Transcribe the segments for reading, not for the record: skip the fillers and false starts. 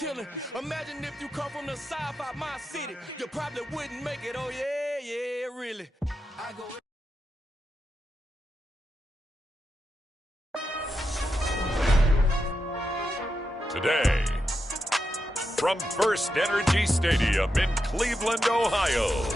killing. Imagine if you come from the south out my city. You probably wouldn't make it. Oh, yeah, really. I go. Today, from First Energy Stadium in Cleveland, Ohio.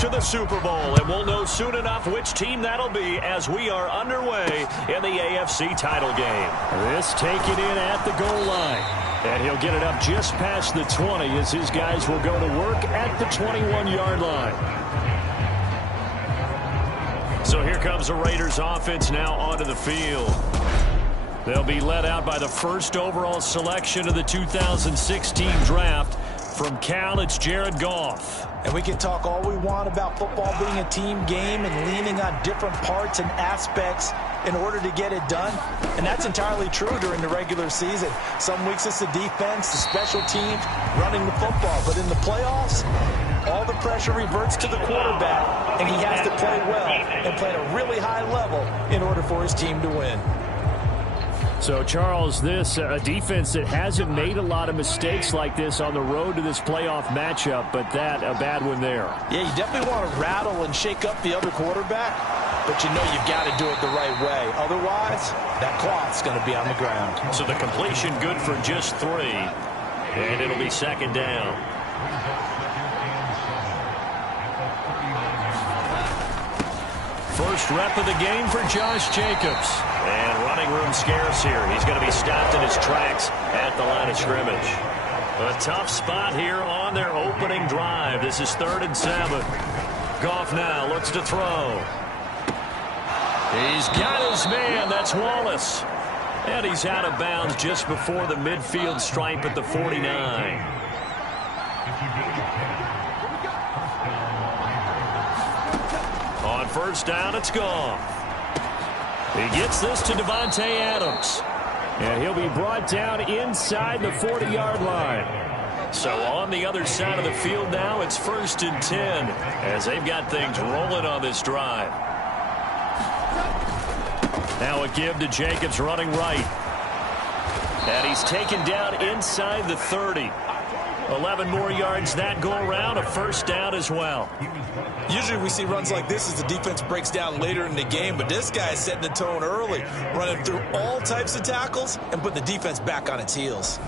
To the Super Bowl, and we'll know soon enough which team that'll be as we are underway in the AFC title game. This taken in at the goal line, and he'll get it up just past the 20 as his guys will go to work at the 21-yard line. So here comes the Raiders offense now onto the field. They'll be led out by the first overall selection of the 2016 draft. From Cal, it's Jared Goff. And we can talk all we want about football being a team game and leaning on different parts and aspects in order to get it done. And that's entirely true during the regular season. Some weeks it's the defense, the special teams, running the football. But in the playoffs, all the pressure reverts to the quarterback, and he has to play well and play at a really high level in order for his team to win. So, Charles, this a defense that hasn't made a lot of mistakes like this on the road to this playoff matchup, but that a bad one there. Yeah, you definitely want to rattle and shake up the other quarterback, but you know you've got to do it the right way. Otherwise, that cloth's going to be on the ground. So the completion good for just 3, and it'll be second down. First rep of the game for Josh Jacobs. And running room scarce here. He's going to be stopped in his tracks at the line of scrimmage. A tough spot here on their opening drive. This is 3rd and 7. Goff now looks to throw. He's got his man. That's Wallace. And he's out of bounds just before the midfield stripe at the 49. On first down, it's Goff. He gets this to Davante Adams. And he'll be brought down inside the 40-yard line. So on the other side of the field now, it's 1st and 10 as they've got things rolling on this drive. Now a give to Jacobs running right. And he's taken down inside the 30. 11 more yards that go around, a first down as well. Usually we see runs like this as the defense breaks down later in the game, but this guy is setting the tone early, running through all types of tackles and putting the defense back on its heels.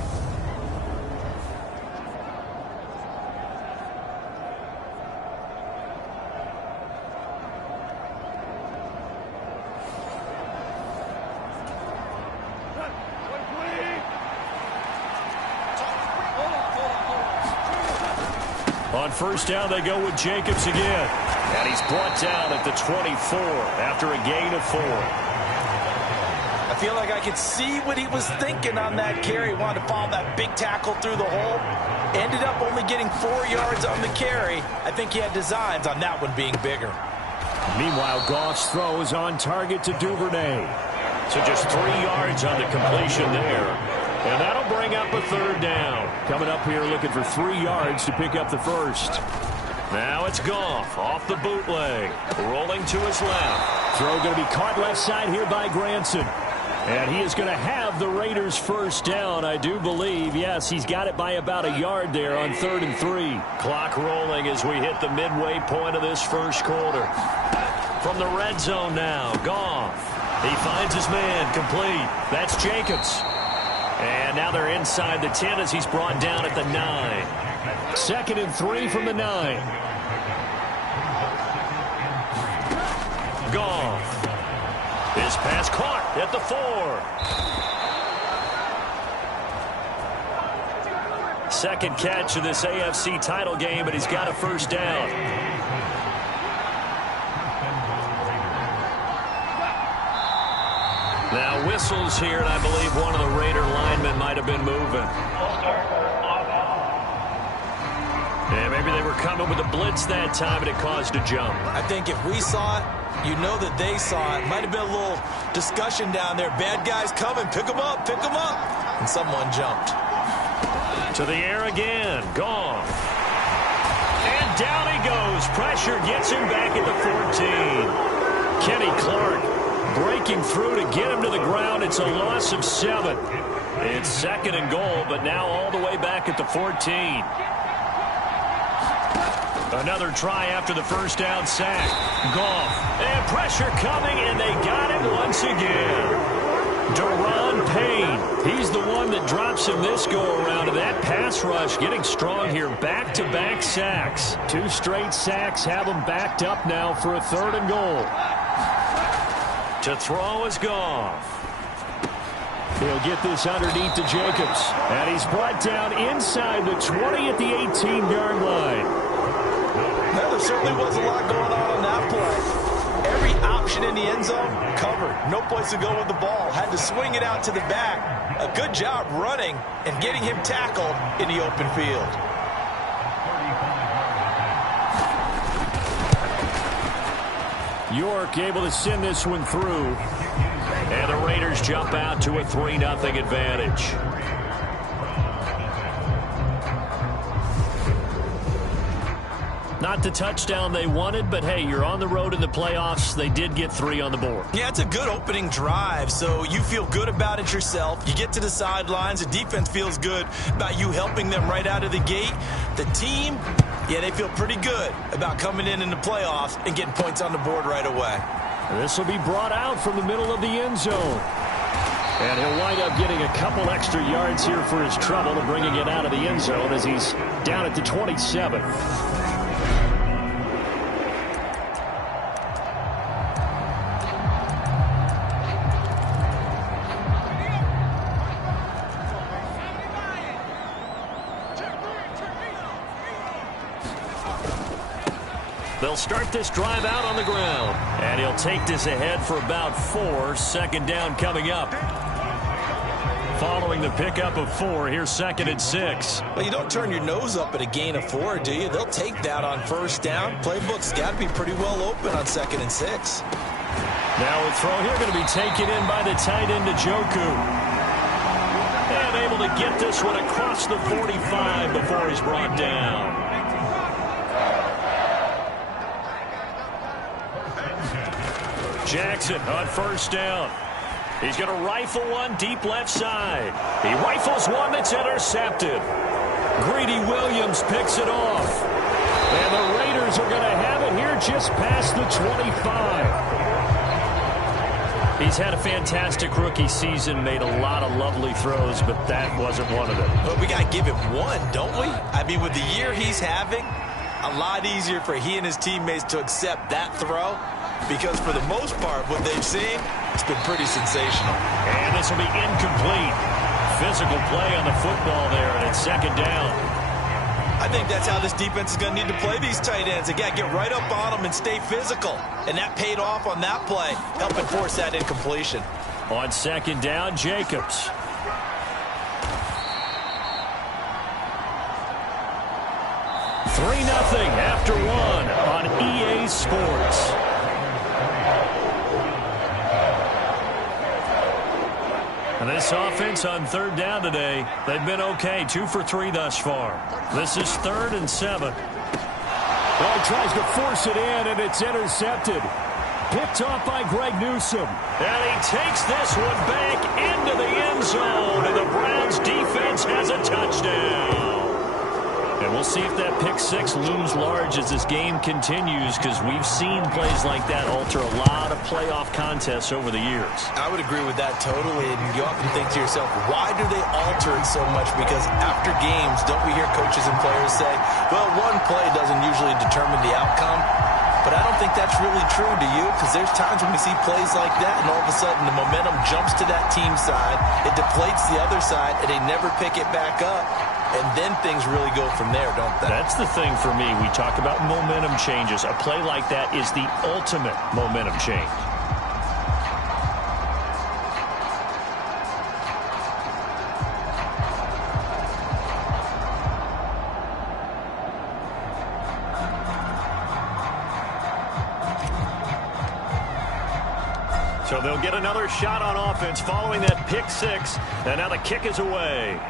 On first down, they go with Jacobs again. And he's brought down at the 24 after a gain of 4. I feel like I could see what he was thinking on that carry. He wanted to follow that big tackle through the hole. Ended up only getting 4 yards on the carry. I think he had designs on that one being bigger. Meanwhile, Goff's throw is on target to Duvernay. So just 3 yards on the completion there. And that'll bring up a 3rd down. Coming up here looking for 3 yards to pick up the first. Now it's Goff off the bootleg. Rolling to his left. Throw going to be caught left side here by Granson. And he is going to have the Raiders first down, I do believe. Yes, he's got it by about a yard there on 3rd and 3. Clock rolling as we hit the midway point of this first quarter. From the red zone now, Goff. He finds his man complete. That's Jacobs. And now they're inside the 10 as he's brought down at the 9. 2nd and 3 from the 9. Goff. His pass caught at the 4. Second catch of this AFC title game, but he's got a first down. Now whistles here, and I believe one of the Raider linemen might have been moving. were coming with a blitz that time, and it caused a jump. I think if we saw it, you know that they saw it. Might have been a little discussion down there. Bad guys coming. Pick them up. Pick them up. And someone jumped. To the air again. Gone. And down he goes. Pressure gets him back at the 14. Kenny Clark breaking through to get him to the ground. It's a loss of 7. It's 2nd and goal, but now all the way back at the 14. Another try after the first down sack. Goff. And pressure coming, and they got him once again. Daron Payne. He's the one that drops him this go-around. And that pass rush getting strong here. Back-to-back sacks. 2 straight sacks have him backed up now for a 3rd and goal. To throw is Goff. He'll get this underneath to Jacobs. And he's brought down inside the 20 at the 18-yard line. There certainly was a lot going on that play. Every option in the end zone covered. No place to go with the ball. Had to swing it out to the back. A good job running and getting him tackled in the open field. York able to send this one through. And the Raiders jump out to a 3-0 advantage. Not the touchdown they wanted, but hey, you're on the road in the playoffs. They did get 3 on the board. Yeah, it's a good opening drive, so you feel good about it yourself. You get to the sidelines. The defense feels good about you helping them right out of the gate. The team, yeah, they feel pretty good about coming in the playoffs and getting points on the board right away. This will be brought out from the middle of the end zone. And he'll wind up getting a couple extra yards here for his trouble to bringing it out of the end zone as he's down at the 27. They'll start this drive out on the ground. And he'll take this ahead for about 4. 2nd down coming up. Following the pickup of 4, here's 2nd and 6. Well, you don't turn your nose up at a gain of 4, do you? They'll take that on 1st down. Playbook's got to be pretty well open on 2nd and 6. Now a throw here going to be taken in by the tight end Njoku. And able to get this one across the 45 before he's brought down. Jackson on 1st down. He's going to rifle one deep left side. He rifles one that's intercepted. Greedy Williams picks it off. And the Raiders are going to have it here just past the 25. He's had a fantastic rookie season, made a lot of lovely throws, but that wasn't one of them. But we got to give him one, don't we? I mean, with the year he's having, a lot easier for he and his teammates to accept that throw. Because for the most part, what they've seen, it's been pretty sensational. And this will be incomplete. Physical play on the football there, and it's 2nd down. I think that's how this defense is going to need to play these tight ends. Again, get right up on them and stay physical. And that paid off on that play, helping force that incompletion. On 2nd down, Jacobs. $3-0 after 1 on EA Sports. And this offense on 3rd down today, they've been okay. 2 for 3 thus far. This is 3rd and 7. Well, he tries to force it in, and it's intercepted. Picked off by Greg Newsome. And he takes this one back into the end zone, and the Browns defense has a touchdown. And we'll see if that pick 6 looms large as this game continues, because we've seen plays like that alter a lot of playoff contests over the years. I would agree with that totally. And you often think to yourself, why do they alter it so much? Because after games, don't we hear coaches and players say, well, one play doesn't usually determine the outcome. But I don't think that's really true, do you? Because there's times when we see plays like that, and all of a sudden the momentum jumps to that team side. It deflates the other side, and they never pick it back up. And then things really go from there, don't they? That's the thing for me. We talk about momentum changes. A play like that is the ultimate momentum change. So they'll get another shot on offense following that pick six. And now the kick is away.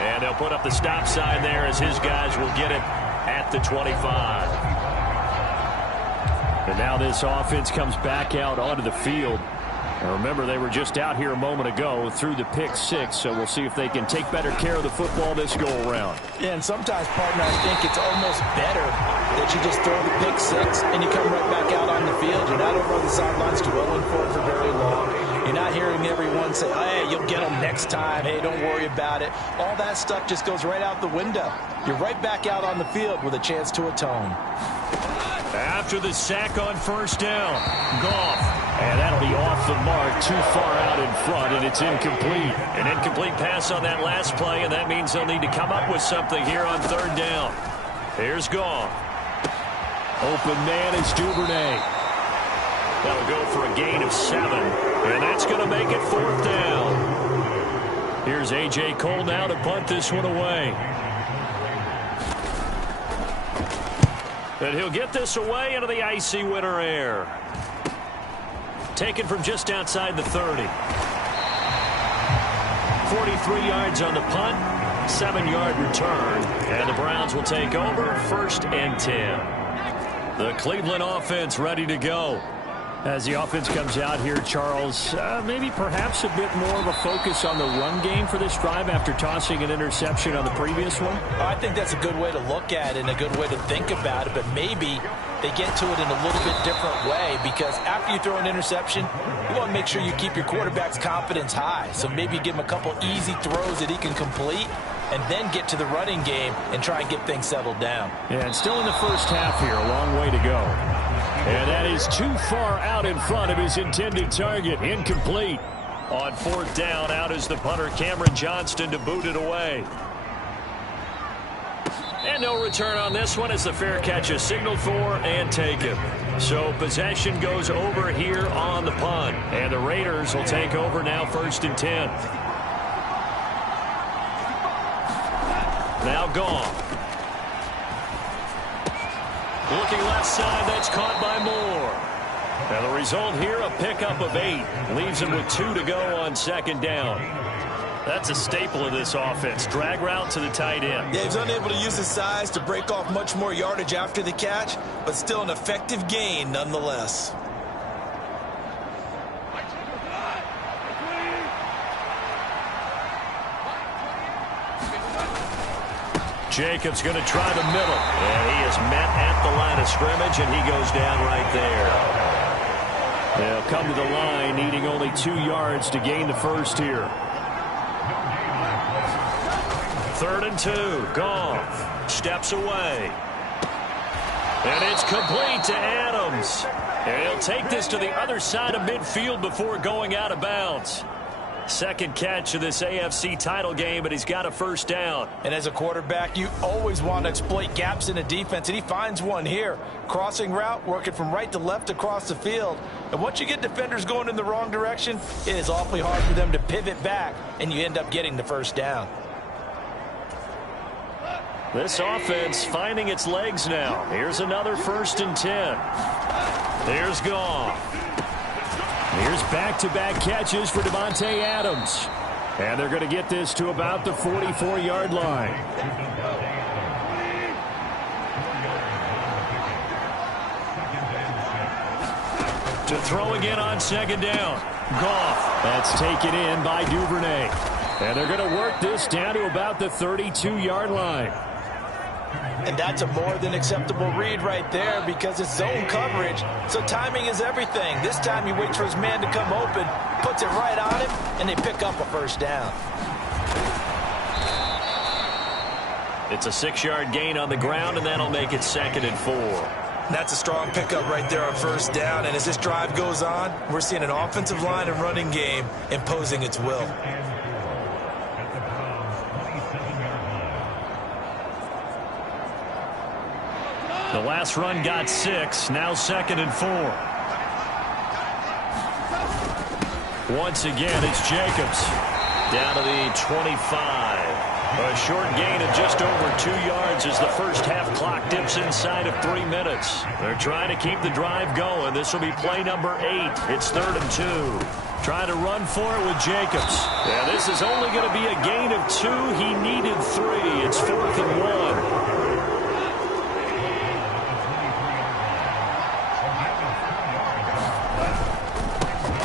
And they'll put up the stop sign there as his guys will get it at the 25. And now this offense comes back out onto the field. Now remember, they were just out here a moment ago through the pick six, so we'll see if they can take better care of the football this go-around. Yeah, and sometimes, partner, I think it's almost better that you just throw the pick six and you come right back out on the field. You're not over on the sidelines dwelling for it for very long. You're not hearing everyone say, hey, you'll get them next time. Hey, don't worry about it. All that stuff just goes right out the window. You're right back out on the field with a chance to atone. After the sack on first down, Goff. And that'll be off the mark, too far out in front, and it's incomplete. An incomplete pass on that last play, and that means they'll need to come up with something here on third down. Here's Goff. Open man is Duvernay. That'll go for a gain of 7, and that's going to make it fourth down. Here's A.J. Cole now to punt this one away. And he'll get this away into the icy winter air. Taken from just outside the 30. 43 yards on the punt, 7-yard return, and the Browns will take over first and 10. The Cleveland offense ready to go. As the offense comes out here, Charles, maybe perhaps a bit more of a focus on the run game for this drive after tossing an interception on the previous one? I think that's a good way to look at it and a good way to think about it, but maybe they get to it in a little bit different way, because after you throw an interception, you want to make sure you keep your quarterback's confidence high. So maybe give him a couple easy throws that he can complete and then get to the running game and try and get things settled down. Yeah, and still in the first half here, a long way to go. And that is too far out in front of his intended target. Incomplete. On fourth down, out is the punter, Cameron Johnston, to boot it away. And no return on this one as the fair catch is signaled for and taken. So possession goes over here on the punt. And the Raiders will take over now first and 10. Now Goff. Looking left side, that's caught by Moore. And the result here, a pickup of 8. Leaves him with 2 to go on second down. That's a staple of this offense. Drag route to the tight end. Yeah, he's unable to use his size to break off much more yardage after the catch, but still an effective gain nonetheless. Jacobs going to try the middle. And he is met at the line of scrimmage, and he goes down right there. They'll come to the line, needing only 2 yards to gain the first here. 3rd and 2. Goff steps away. And it's complete to Adams. And he'll take this to the other side of midfield before going out of bounds. Second catch of this AFC title game, but he's got a first down. And as a quarterback, you always want to exploit gaps in the defense, and he finds one here. Crossing route, working from right to left across the field. And once you get defenders going in the wrong direction, it is awfully hard for them to pivot back, and you end up getting the first down. This offense finding its legs now. Here's another 1st and 10. Here's Goff. Here's back-to-back catches for Davante Adams. And they're going to get this to about the 44-yard line. To throw again on second down. Goff. That's taken in by Duvernay. And they're going to work this down to about the 32-yard line. And that's a more than acceptable read right there, because it's zone coverage, so timing is everything. This time he waits for his man to come open, puts it right on him, and they pick up a first down. It's a 6-yard gain on the ground, and that'll make it 2nd and 4. That's a strong pickup right there on first down, and as this drive goes on, we're seeing an offensive line and running game imposing its will. The last run got 6, now 2nd and 4. Once again, it's Jacobs. Down to the 25. A short gain of just over 2 yards as the first half clock dips inside of 3 minutes. They're trying to keep the drive going. This will be play number 8. It's 3rd and 2. Trying to run for it with Jacobs. Yeah, this is only going to be a gain of 2. He needed 3. It's 4th and 1.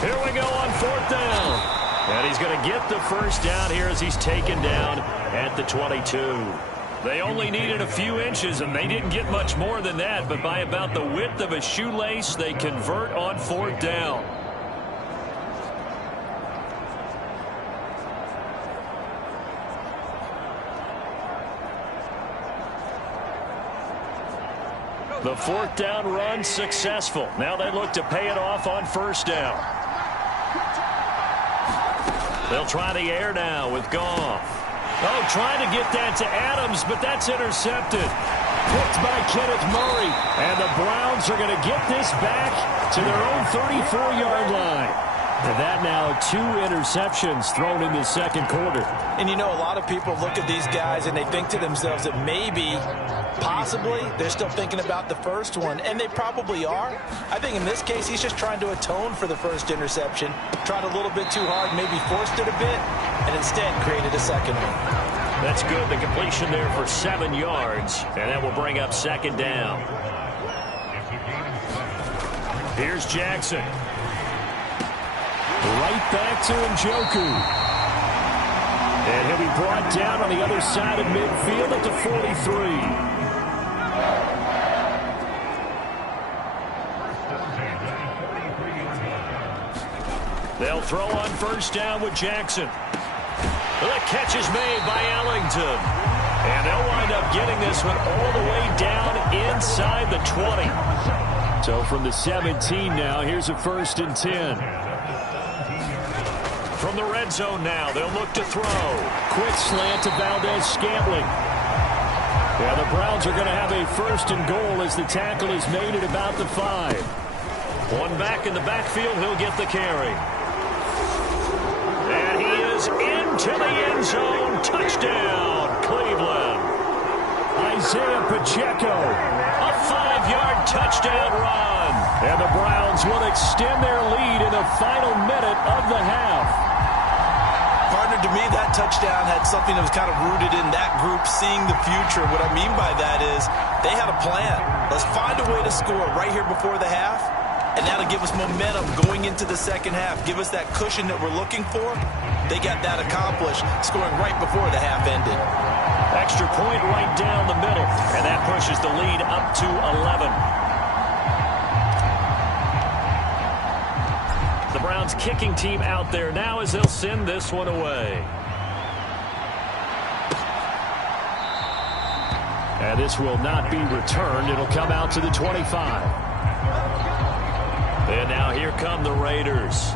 Here we go on 4th down. And he's going to get the first down here as he's taken down at the 22. They only needed a few inches, and they didn't get much more than that. But by about the width of a shoelace, they convert on 4th down. The 4th down run successful. Now they look to pay it off on 1st down. They'll try the air now with Goff. Oh, trying to get that to Adams, but that's intercepted. Picked by Kenneth Murray. And the Browns are going to get this back to their own 34-yard line. And that now 2 interceptions thrown in the second quarter. And you know, a lot of people look at these guys and they think to themselves that maybe, possibly, they're still thinking about the first one. And they probably are. I think in this case, he's just trying to atone for the first interception. Tried a little bit too hard, maybe forced it a bit, and instead created a second one. That's good. The completion there for 7 yards. And that will bring up 2nd down. Here's Jackson. Right back to Njoku. And he'll be brought down on the other side of midfield at the 43. They'll throw on 1st down with Jackson. The catch is made by Ellington. And they'll wind up getting this one all the way down inside the 20. So from the 17 now, here's a 1st and 10. From the red zone now, they'll look to throw. Quick slant to Valdez-Scantling. Yeah, the Browns are going to have a 1st and goal as the tackle is made at about the 5. One back in the backfield, he'll get the carry. And he is into the end zone. Touchdown, Cleveland. Isaiah Pacheco, a 5-yard touchdown run. And the Browns will extend their lead in the final minute of the half. Partner, to me, that touchdown had something that was kind of rooted in that group seeing the future. What I mean by that is they had a plan. Let's find a way to score right here before the half, and that'll give us momentum going into the second half, give us that cushion that we're looking for. They got that accomplished, scoring right before the half ended. Extra point right down the middle, and that pushes the lead up to 11. The Browns kicking team out there now as they'll send this one away. And this will not be returned. It'll come out to the 25. And now here come the Raiders.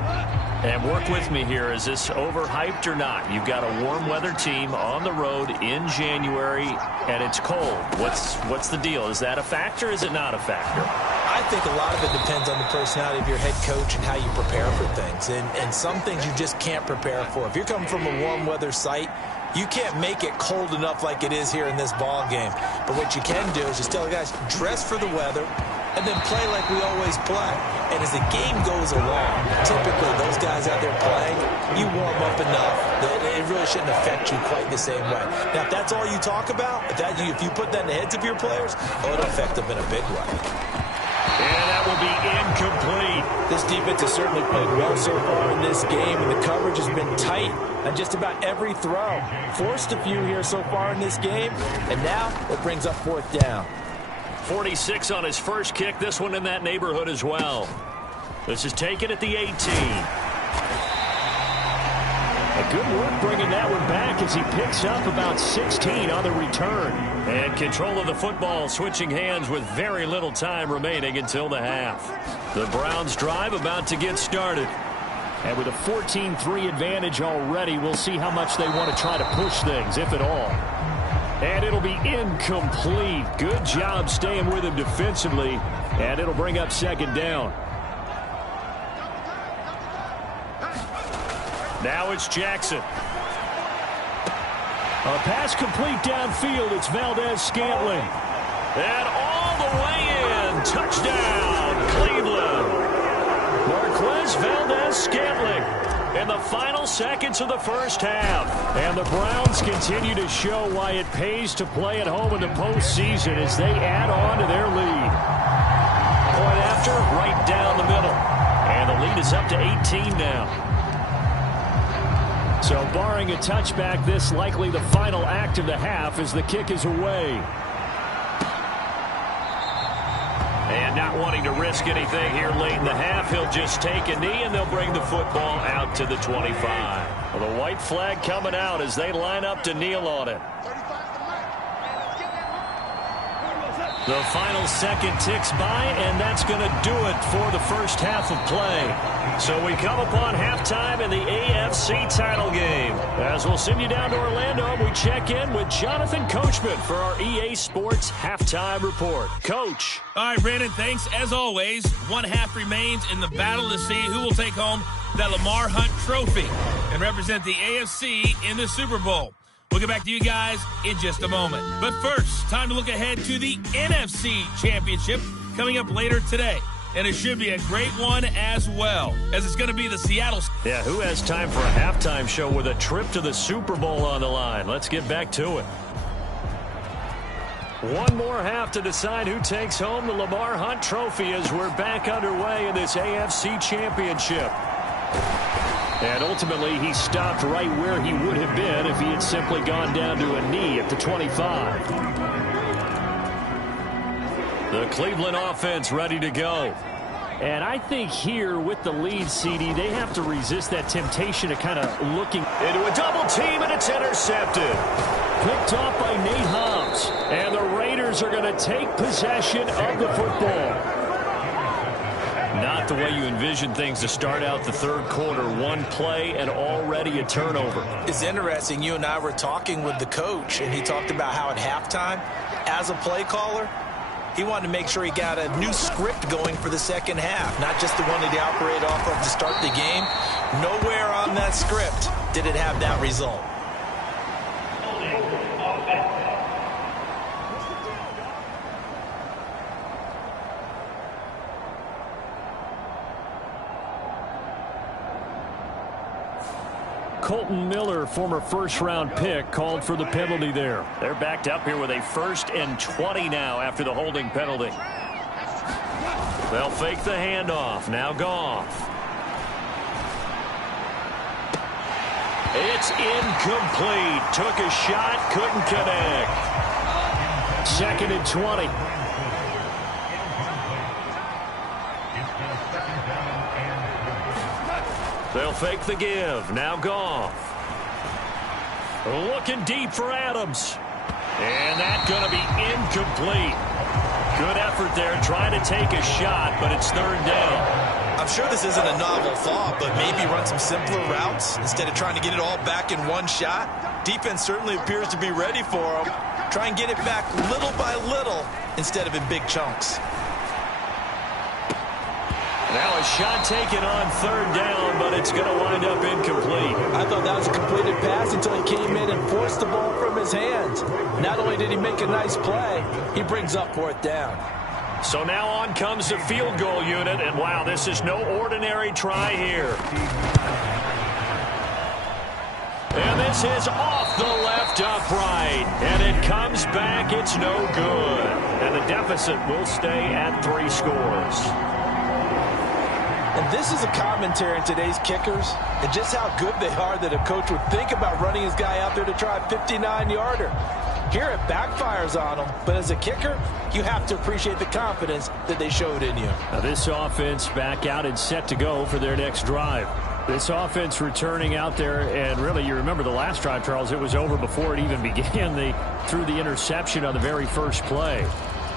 And work with me here. Is this overhyped or not? You've got a warm weather team on the road in January, and it's cold. What's the deal? Is that a factor? Is it not a factor? I think a lot of it depends on the personality of your head coach and how you prepare for things. And some things you just can't prepare for. If you're coming from a warm weather site, you can't make it cold enough like it is here in this ball game. But what you can do is just tell the guys, dress for the weather, and then play like we always play. And as the game goes along, typically those guys out there playing, you warm up enough that it really shouldn't affect you quite the same way. Now, if that's all you talk about, if you put that in the heads of your players, it'll affect them in a big way. And that will be incomplete. This defense has certainly played well so far in this game, and the coverage has been tight on just about every throw. Forced a few here so far in this game, and now it brings up 4th down. 46 on his first kick. This one in that neighborhood as well. This is taken at the 18. A good work bringing that one back as he picks up about 16 on the return. And control of the football switching hands with very little time remaining until the half. The Browns drive about to get started. And with a 14-3 advantage already, we'll see how much they want to try to push things, if at all. And it'll be incomplete. Good job staying with him defensively. And it'll bring up 2nd down. Now it's Jackson. A pass complete downfield. It's Valdez-Scantling. And all the way in. Touchdown, Cleveland. Marquez Valdez-Scantling in the final seconds of the first half. And the Browns continue to show why it pays to play at home in the postseason as they add on to their lead. Point after, right down the middle. And the lead is up to 18 now. So barring a touchback, this likely the final act of the half as the kick is away. And not wanting to risk anything here late in the half, he'll just take a knee and they'll bring the football out to the 25. Well, the white flag coming out as they line up to kneel on it. The final second ticks by, and that's going to do it for the first half of play. So we come upon halftime in the AFC title game. As we'll send you down to Orlando, we check in with Jonathan Coachman for our EA Sports Halftime Report. Coach. All right, Brandon, thanks. As always, one half remains in the battle to see who will take home that Lamar Hunt trophy and represent the AFC in the Super Bowl. We'll get back to you guys in just a moment. But first, time to look ahead to the NFC Championship coming up later today. And it should be a great one as well, as it's going to be the Seattle. Yeah, who has time for a halftime show with a trip to the Super Bowl on the line? Let's get back to it. One more half to decide who takes home the Lamar Hunt trophy as we're back underway in this AFC Championship. And ultimately, he stopped right where he would have been if he had simply gone down to a knee at the 25. The Cleveland offense ready to go. And I think here with the lead, CD, they have to resist that temptation of kind of looking into a double team, and it's intercepted. Picked off by Nate Hobbs. And the Raiders are going to take possession of the football. Not the way you envision things to start out the third quarter. One play and already a turnover. It's interesting. You and I were talking with the coach, and he talked about how at halftime, as a play caller, he wanted to make sure he got a new script going for the second half, not just the one that he operated off of to start the game. Nowhere on that script did it have that result. Colton Miller, former first-round pick, called for the penalty there. They're backed up here with a 1st and 20 now after the holding penalty. They'll fake the handoff. Now Goff. It's incomplete. Took a shot, couldn't connect. 2nd and 20. They'll fake the give. Now Goff. Looking deep for Adams. And that's going to be incomplete. Good effort there trying to take a shot, but it's 3rd down. I'm sure this isn't a novel thought, but maybe run some simpler routes instead of trying to get it all back in one shot. Defense certainly appears to be ready for them. Try and get it back little by little instead of in big chunks. Now a shot taken on 3rd down, but it's going to wind up incomplete. I thought that was a completed pass until he came in and forced the ball from his hands. Not only did he make a nice play, he brings up 4th down. So now on comes the field goal unit, and wow, this is no ordinary try here. And this is off the left upright, and it comes back. It's no good. And the deficit will stay at 3 scores. And this is a commentary in today's kickers and just how good they are that a coach would think about running his guy out there to try a 59-yarder. Here it backfires on him, but as a kicker, you have to appreciate the confidence that they showed in you. Now this offense back out and set to go for their next drive. This offense returning out there, and really you remember the last drive, Charles, it was over before it even began. They threw the interception on the very first play.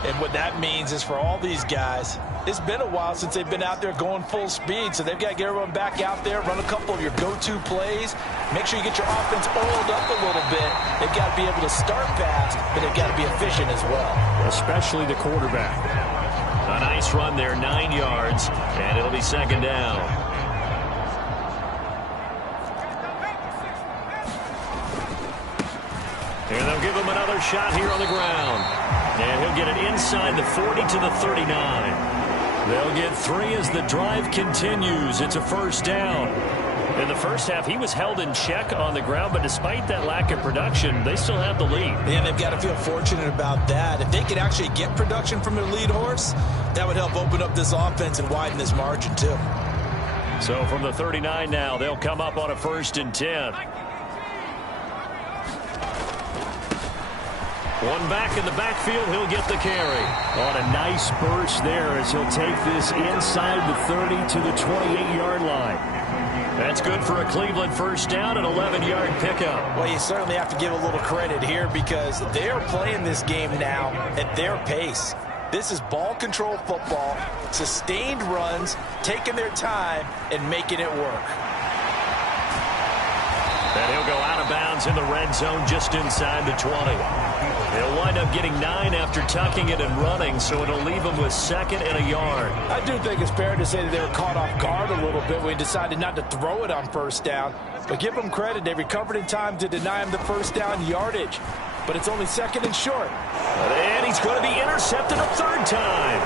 And what that means is for all these guys, it's been a while since they've been out there going full speed, so they've got to get everyone back out there, run a couple of your go-to plays, make sure you get your offense oiled up a little bit. They've got to be able to start fast, but they've got to be efficient as well. Especially the quarterback. A nice run there, 9 yards, and it'll be 2nd down. And they'll give him another shot here on the ground. And he'll get it inside the 40 to the 39. They'll get 3 as the drive continues. It's a first down. In the first half, he was held in check on the ground, but despite that lack of production, they still have the lead. And they've got to feel fortunate about that. If they could actually get production from their lead horse, that would help open up this offense and widen this margin, too. So from the 39 now, they'll come up on a 1st and 10. One back in the backfield, he'll get the carry. On a nice burst there as he'll take this inside the 30 to the 28-yard line. That's good for a Cleveland first down, an 11-yard pickup. Well, you certainly have to give a little credit here because they're playing this game now at their pace. This is ball control football, sustained runs, taking their time, and making it work. And he'll go out of bounds in the red zone just inside the 20. He'll wind up getting 9 after tucking it and running, so it'll leave him with 2nd and a yard. I do think it's fair to say that they were caught off guard a little bit when he decided not to throw it on first down. But give them credit. They recovered in time to deny him the first down yardage. But it's only 2nd and short. And he's going to be intercepted a 3rd time.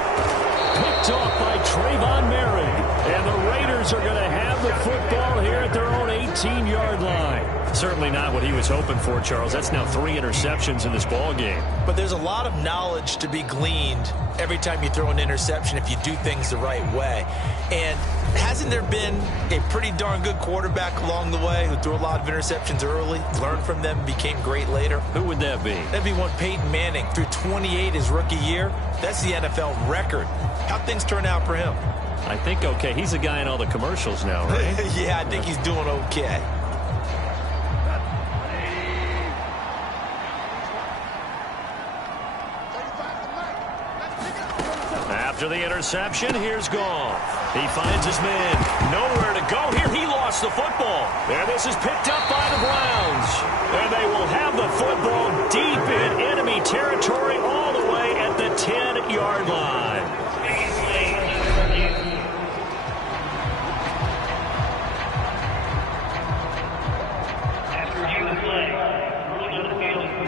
Picked off by Trayvon Merritt. And the Raiders are going to have the football here at their own 18-yard line. Certainly not what he was hoping for, Charles. That's now 3 interceptions in this ball game. But there's a lot of knowledge to be gleaned every time you throw an interception if you do things the right way. And hasn't there been a pretty darn good quarterback along the way who threw a lot of interceptions early, learned from them, became great later? Who would that be? That'd be one Peyton Manning. Threw 28 his rookie year. That's the NFL record. How'd things turn out for him? I think okay. He's a guy in all the commercials now, right? Yeah, I think he's doing okay. After the interception, here's Goff. He finds his man. Nowhere to go here. He lost the football. And this is picked up by the Browns. And they will have the football deep in enemy territory all the way at the 10-yard line.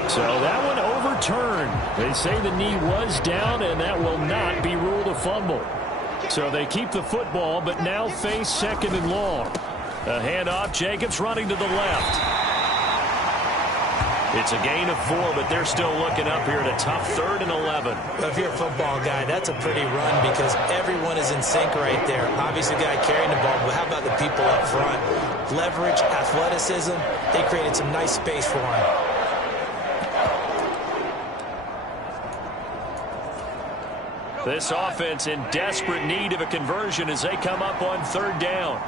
So that one overturned. They say the knee was down, and that will not be ruled a fumble. So they keep the football, but now face 2nd and long. A handoff, Jacobs running to the left. It's a gain of 4, but they're still looking up here at a tough 3rd and 11. Well, if you're a football guy, that's a pretty run because everyone is in sync right there. Obviously, the guy carrying the ball, but how about the people up front? Leverage, athleticism, they created some nice space for him. This offense in desperate need of a conversion as they come up on 3rd down.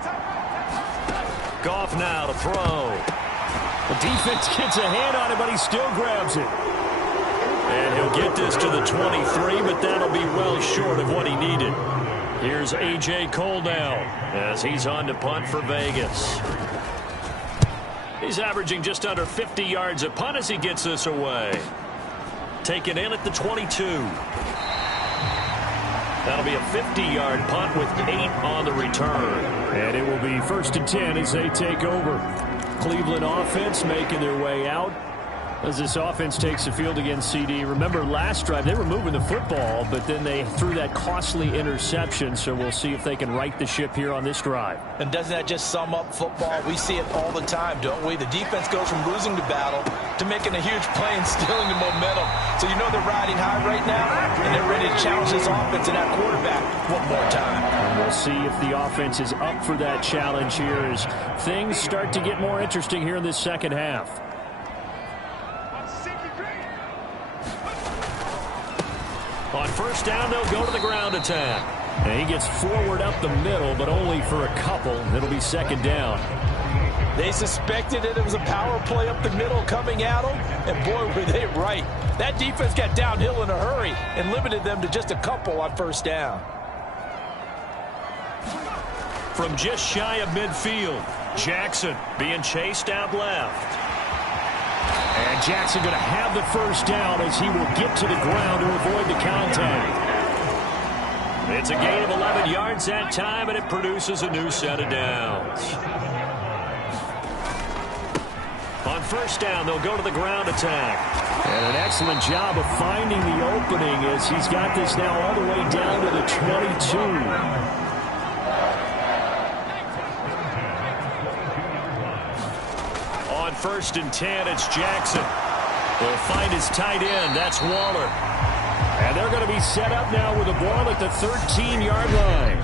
Goff now to throw. The defense gets a hand on it, but he still grabs it. And he'll get this to the 23, but that'll be well short of what he needed. Here's A.J. Cole now as he's on to punt for Vegas. He's averaging just under 50 yards a punt as he gets this away. Taken in at the 22. That'll be a 50-yard punt with 8 on the return. And it will be 1st and 10 as they take over. Cleveland offense making their way out as this offense takes the field against CD. Remember last drive they were moving the football, but then they threw that costly interception, so we'll see if they can right the ship here on this drive. And doesn't that just sum up football? We see it all the time, don't we? The defense goes from losing the battle to making a huge play and stealing the momentum. So you know they're riding high right now, and they're ready to challenge this offense and that quarterback one more time. And we'll see if the offense is up for that challenge here as things start to get more interesting here in this second half. On 1st down, they'll go to the ground attack. And he gets forward up the middle, but only for a couple. It'll be 2nd down. They suspected it was a power play up the middle coming at them, and boy, were they right. That defense got downhill in a hurry and limited them to just a couple on 1st down. From just shy of midfield, Jackson being chased out left. And Jackson going to have the 1st down as he will get to the ground to avoid the contact. It's a gain of 11 yards that time, and it produces a new set of downs. On first down. They'll go to the ground attack. And an excellent job of finding the opening as he's got this now all the way down to the 22. On 1st and 10, it's Jackson. He'll find his tight end. That's Waller. And they're going to be set up now with the ball at the 13-yard line.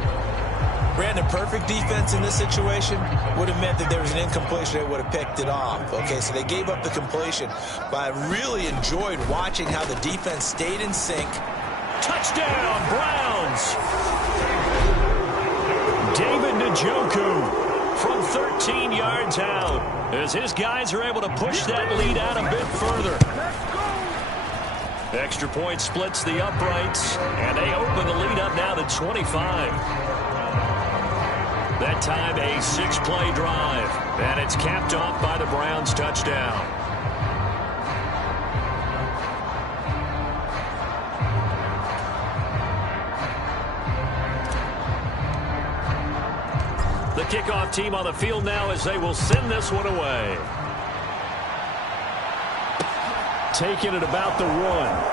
Brandon, perfect defense in this situation would have meant that there was an incompletion. They would have picked it off. Okay, so they gave up the completion. But I really enjoyed watching how the defense stayed in sync. Touchdown, Browns! David Njoku from 13 yards out as his guys are able to push that lead out a bit further. Extra point splits the uprights, and they open the lead up now to 25. That time a 6-play drive, and it's capped off by the Browns touchdown. The kickoff team on the field now as they will send this one away. Taking it about the 1.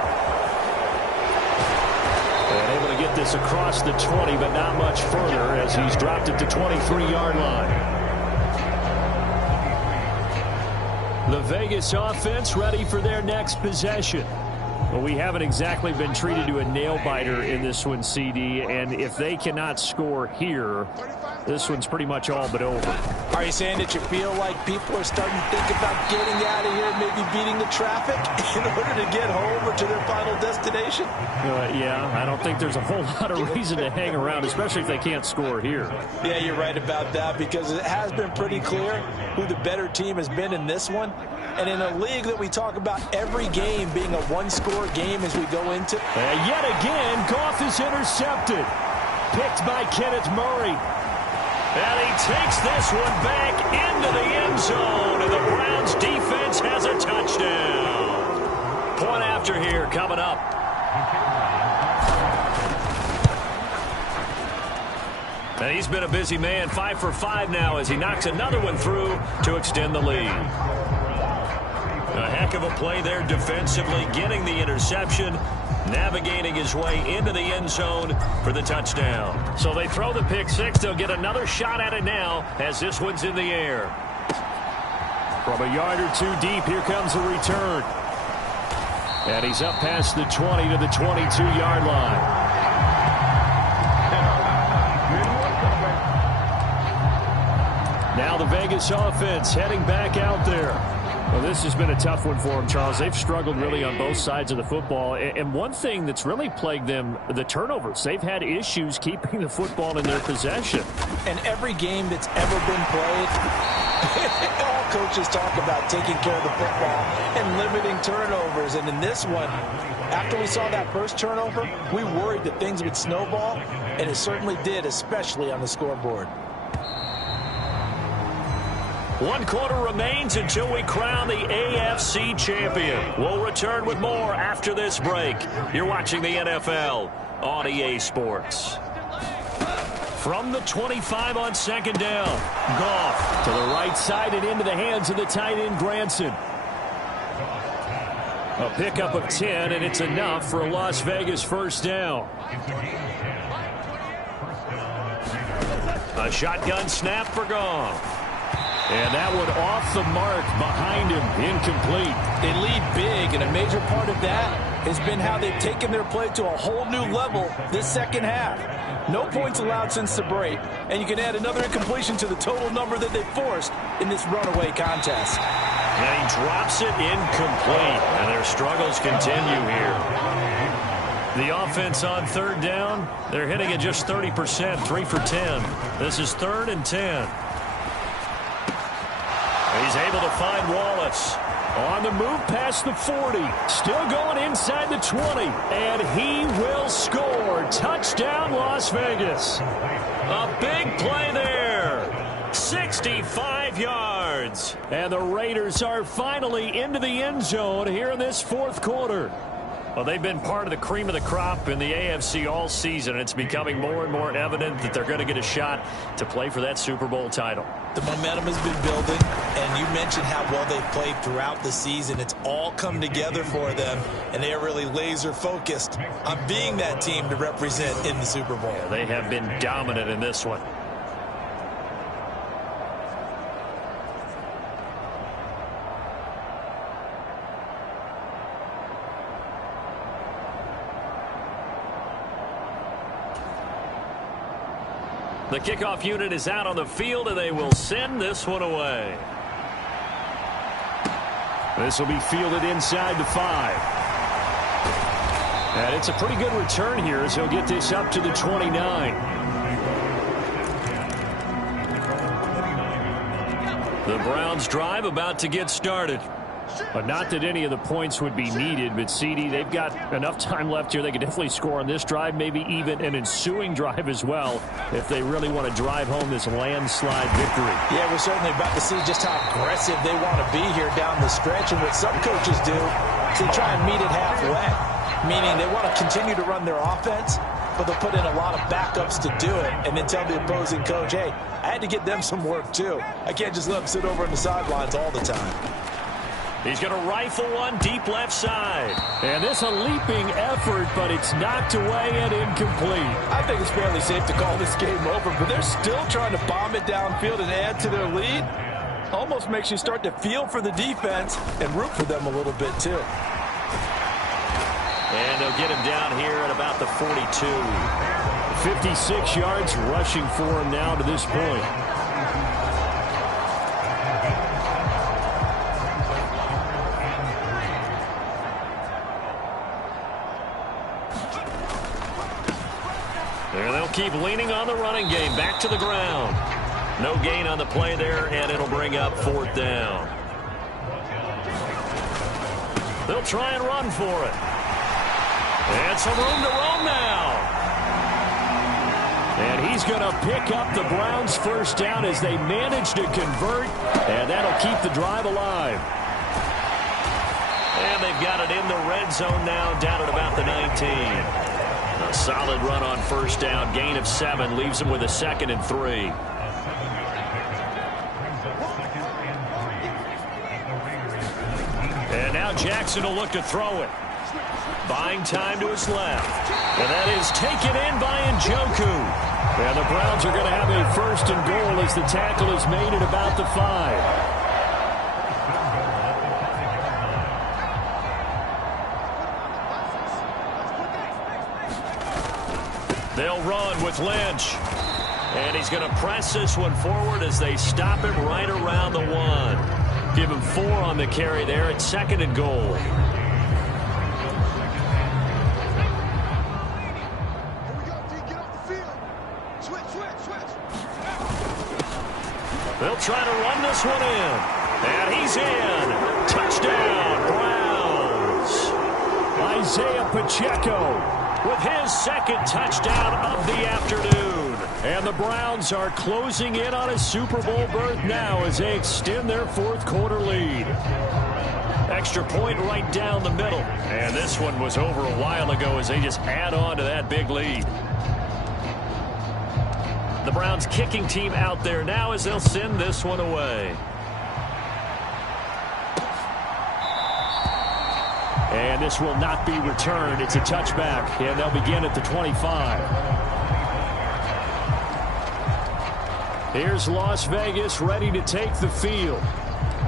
And able to get this across the 20, but not much further as he's dropped it to 23-yard line. The Vegas offense ready for their next possession. Well, we haven't exactly been treated to a nail-biter in this one, CD, and if they cannot score here, this one's pretty much all but over. Are you saying that you feel like people are starting to think about getting out of here, maybe beating the traffic in order to get home or to their final destination? Yeah, I don't think there's a whole lot of reason to hang around, especially if they can't score here. Yeah, you're right about that because it has been pretty clear who the better team has been in this one. And in a league that we talk about every game being a one-score game as we go into. And yet again, Goff is intercepted. Picked by Kenneth Murray. And he takes this one back into the end zone. And the Browns defense has a touchdown. Point after here coming up. And he's been a busy man. 5 for 5 now as he knocks another one through to extend the lead. A heck of a play there defensively, getting the interception, navigating his way into the end zone for the touchdown. So they throw the pick six. They'll get another shot at it now as this one's in the air. From a yard or two deep, here comes the return. And he's up past the 20 to the 22-yard line. Now the Vegas offense heading back out there. Well, this has been a tough one for them, Charles. They've struggled really on both sides of the football. And one thing that's really plagued them, the turnovers. They've had issues keeping the football in their possession. And every game that's ever been played, all coaches talk about taking care of the football and limiting turnovers. And in this one, after we saw that first turnover, we worried that things would snowball, and it certainly did, especially on the scoreboard. 1 quarter remains until we crown the AFC champion. We'll return with more after this break. You're watching the NFL on EA Sports. From the 25 on 2nd down, Goff to the right side and into the hands of the tight end Granson. A pickup of 10, and it's enough for a Las Vegas first down. A shotgun snap for Goff. And that one off the mark behind him, incomplete. They lead big, and a major part of that has been how they've taken their play to a whole new level this second half. No points allowed since the break, and you can add another incompletion to the total number that they forced in this runaway contest. And he drops it incomplete, and their struggles continue here. The offense on 3rd down, they're hitting at just 30%, 3 for 10. This is 3rd and 10. He's able to find Wallace. On the move past the 40. Still going inside the 20. And he will score. Touchdown, Las Vegas. A big play there. 65 yards. And the Raiders are finally into the end zone here in this 4th quarter. Well, they've been part of the cream of the crop in the AFC all season. It's becoming more and more evident that they're going to get a shot to play for that Super Bowl title. The momentum has been building. And you mentioned how well they've played throughout the season. It's all come together for them, and they are really laser-focused on being that team to represent in the Super Bowl. Yeah, they have been dominant in this one. The kickoff unit is out on the field, and they will send this one away. This will be fielded inside the 5. And it's a pretty good return here as he'll get this up to the 29. The Browns drive about to get started. But not that any of the points would be needed, but CD, they've got enough time left here. They could definitely score on this drive, maybe even an ensuing drive as well, if they really want to drive home this landslide victory. Yeah, we're certainly about to see just how aggressive they want to be here down the stretch. And what some coaches do is they try and meet it halfway, meaning they want to continue to run their offense, but they'll put in a lot of backups to do it and then tell the opposing coach, hey, I had to get them some work too. I can't just let them sit over on the sidelines all the time. He's going to rifle one deep left side. And this a leaping effort, but it's knocked away and incomplete. I think it's fairly safe to call this game over, but they're still trying to bomb it downfield and add to their lead. Almost makes you start to feel for the defense and root for them a little bit too. And they'll get him down here at about the 42. 56 yards rushing for him now to this point. And they'll keep leaning on the running game. Back to the ground. No gain on the play there, and it'll bring up 4th down. They'll try and run for it. And some room to roam now. And he's going to pick up the Browns' first down as they manage to convert, and that'll keep the drive alive. And they've got it in the red zone now, down at about the 19. A solid run on first down. Gain of 7 leaves them with a 2nd and 3. And now Jackson will look to throw it. Buying time to his left. And that is taken in by Njoku. And the Browns are going to have a 1st and goal as the tackle is made at about the 5. They'll run with Lynch. And he's going to press this one forward as they stop him right around the 1. Give him 4 on the carry there at 2nd and goal. They'll try to run this one in. And he's in. Touchdown, Browns. Isaiah Pacheco with his 2nd touchdown of the afternoon. And the Browns are closing in on a Super Bowl berth now as they extend their 4th quarter lead. Extra point right down the middle. And this one was over a while ago as they just add on to that big lead. The Browns kicking team out there now as they'll send this one away. And this will not be returned. It's a touchback, and they'll begin at the 25. Here's Las Vegas ready to take the field.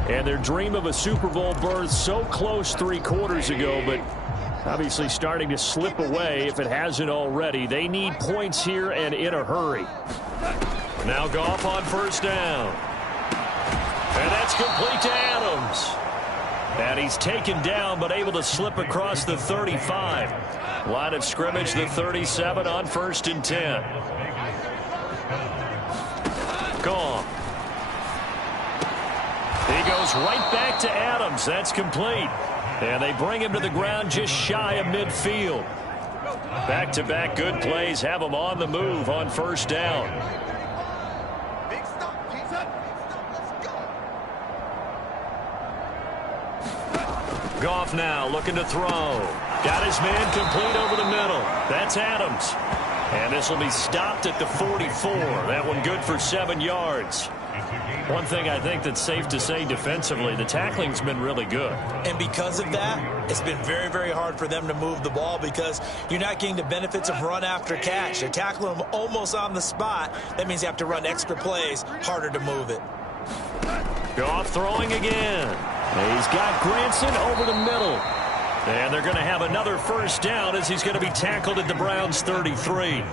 And their dream of a Super Bowl berth so close 3 quarters ago, but obviously starting to slip away if it hasn't already. They need points here and in a hurry. Now Goff on first down. And that's complete to Adams. And he's taken down but able to slip across the 35. Line of scrimmage, the 37 on 1st and 10. Goff. He goes right back to Adams. That's complete. And they bring him to the ground just shy of midfield. Back-to-back good plays have him on the move on first down. Goff now looking to throw. Got his man complete over the middle. That's Adams. And this will be stopped at the 44. That one good for 7 yards. One thing I think that's safe to say defensively, the tackling's been really good. And because of that, it's been very, very hard for them to move the ball because you're not getting the benefits of run after catch. They're tackling them almost on the spot. That means you have to run extra plays, harder to move it. Goff throwing again. He's got Granson over the middle. And they're going to have another first down as he's going to be tackled at the Browns' 33.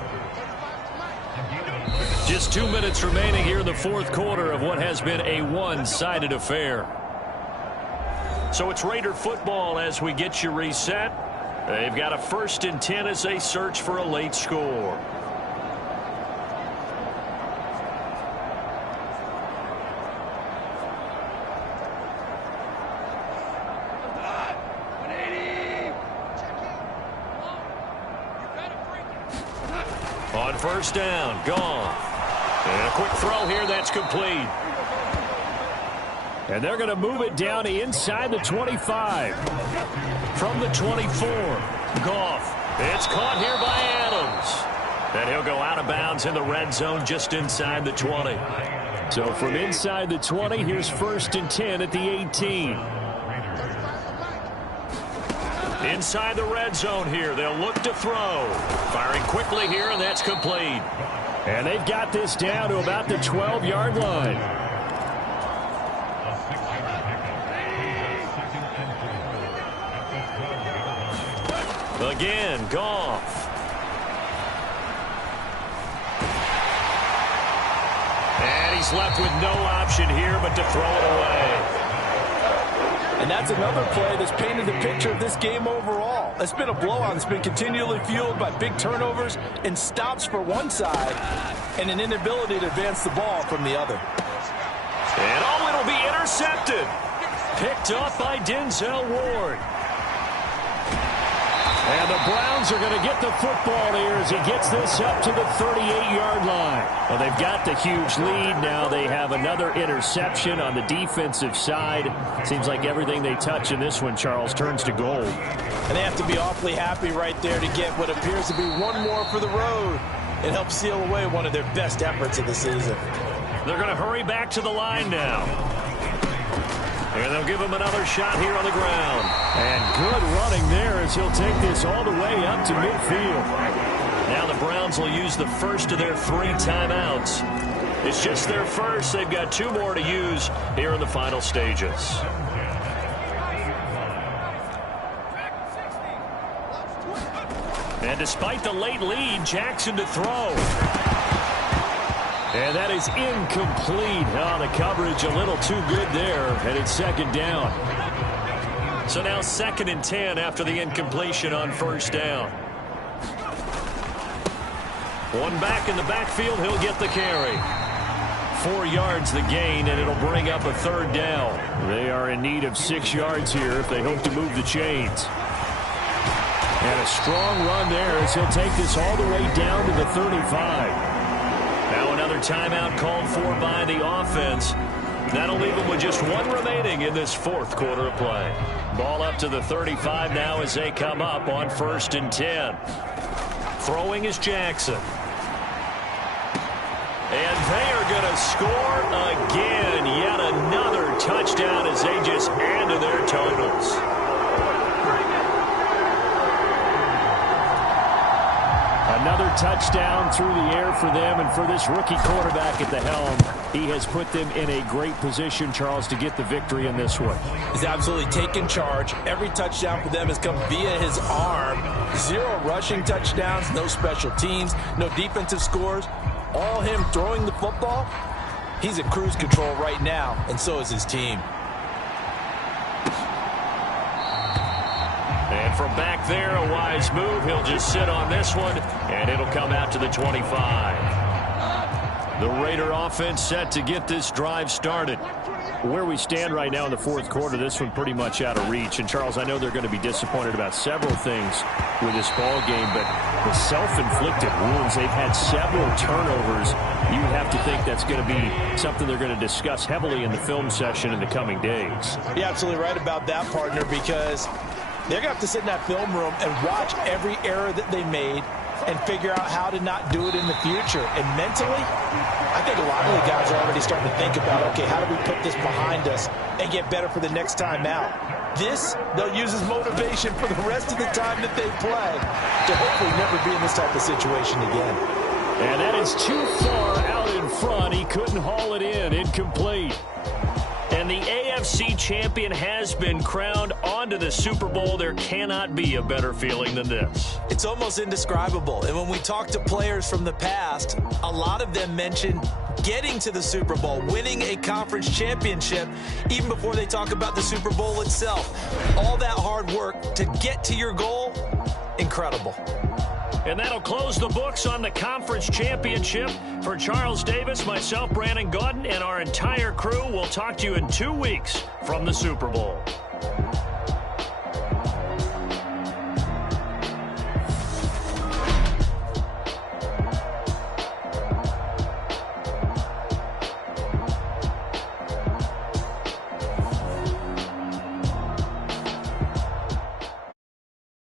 Just 2 minutes remaining here in the fourth quarter of what has been a one-sided affair. So it's Raider football as we get you reset. They've got a 1st and 10 as they search for a late score. On first down, Goff. And a quick throw here, that's complete. And they're going to move it down inside the 25. From the 24, Goff. It's caught here by Adams. And he'll go out of bounds in the red zone just inside the 20. So from inside the 20, here's 1st and 10 at the 18. Inside the red zone here, they'll look to throw. Firing quickly here, and that's complete. And they've got this down to about the 12-yard line. Again, Goff. And he's left with no option here but to throw it away. And that's another play that's painted the picture of this game overall. It's been a blowout. It's been continually fueled by big turnovers and stops for one side and an inability to advance the ball from the other. And oh, it'll be intercepted. Picked up by Denzel Ward. And the Browns are going to get the football here as he gets this up to the 38-yard line. Well, they've got the huge lead. Now they have another interception on the defensive side. Seems like everything they touch in this one, Charles, turns to gold. And they have to be awfully happy right there to get what appears to be one more for the road. It helps seal away one of their best efforts of the season. They're going to hurry back to the line now. And they'll give him another shot here on the ground. And good running there as he'll take this all the way up to midfield. Now the Browns will use the first of their 3 timeouts. It's just their first. They've got 2 more to use here in the final stages. And despite the late lead, Jackson to throw. And that is incomplete. Oh, the coverage a little too good there. And it's 2nd down. So now 2nd and 10 after the incompletion on first down. One back in the backfield. He'll get the carry. 4 yards the gain, and it'll bring up a 3rd down. They are in need of 6 yards here if they hope to move the chains. And a strong run there as he'll take this all the way down to the 35. Now another timeout called for by the offense. That'll leave them with just 1 remaining in this 4th quarter of play. Ball up to the 35 now as they come up on 1st and 10. Throwing is Jackson. And they are going to score again. Yet another touchdown as they just add to their totals. Another touchdown through the air for them, and for this rookie quarterback at the helm, he has put them in a great position, Charles, to get the victory in this one. He's absolutely taken charge. Every touchdown for them has come via his arm. 0 rushing touchdowns, no special teams, no defensive scores. All him throwing the football. He's at cruise control right now, and so is his team. And from back there, a wise move. He'll just sit on this one, and it'll come out to the 25. The Raider offense set to get this drive started. Where we stand right now in the 4th quarter, this one pretty much out of reach. And, Charles, I know they're going to be disappointed about several things with this ball game, but the self-inflicted wounds, they've had several turnovers. You have to think that's going to be something they're going to discuss heavily in the film session in the coming days. You're absolutely right about that, partner, because they're going to have to sit in that film room and watch every error that they made, and figure out how to not do it in the future. And mentally, I think a lot of the guys are already starting to think about, okay, how do we put this behind us and get better for the next time out? This, they'll use as motivation for the rest of the time that they play to hopefully never be in this type of situation again. And that is too far out in front. He couldn't haul it in. Incomplete. And the AFC champion has been crowned onto the Super Bowl. There cannot be a better feeling than this. It's almost indescribable. And when we talk to players from the past, a lot of them mention getting to the Super Bowl, winning a conference championship, even before they talk about the Super Bowl itself. All that hard work to get to your goal, incredible. And that'll close the books on the conference championship. For Charles Davis, myself, Brandon Gaudin, and our entire crew, we'll talk to you in 2 weeks from the Super Bowl.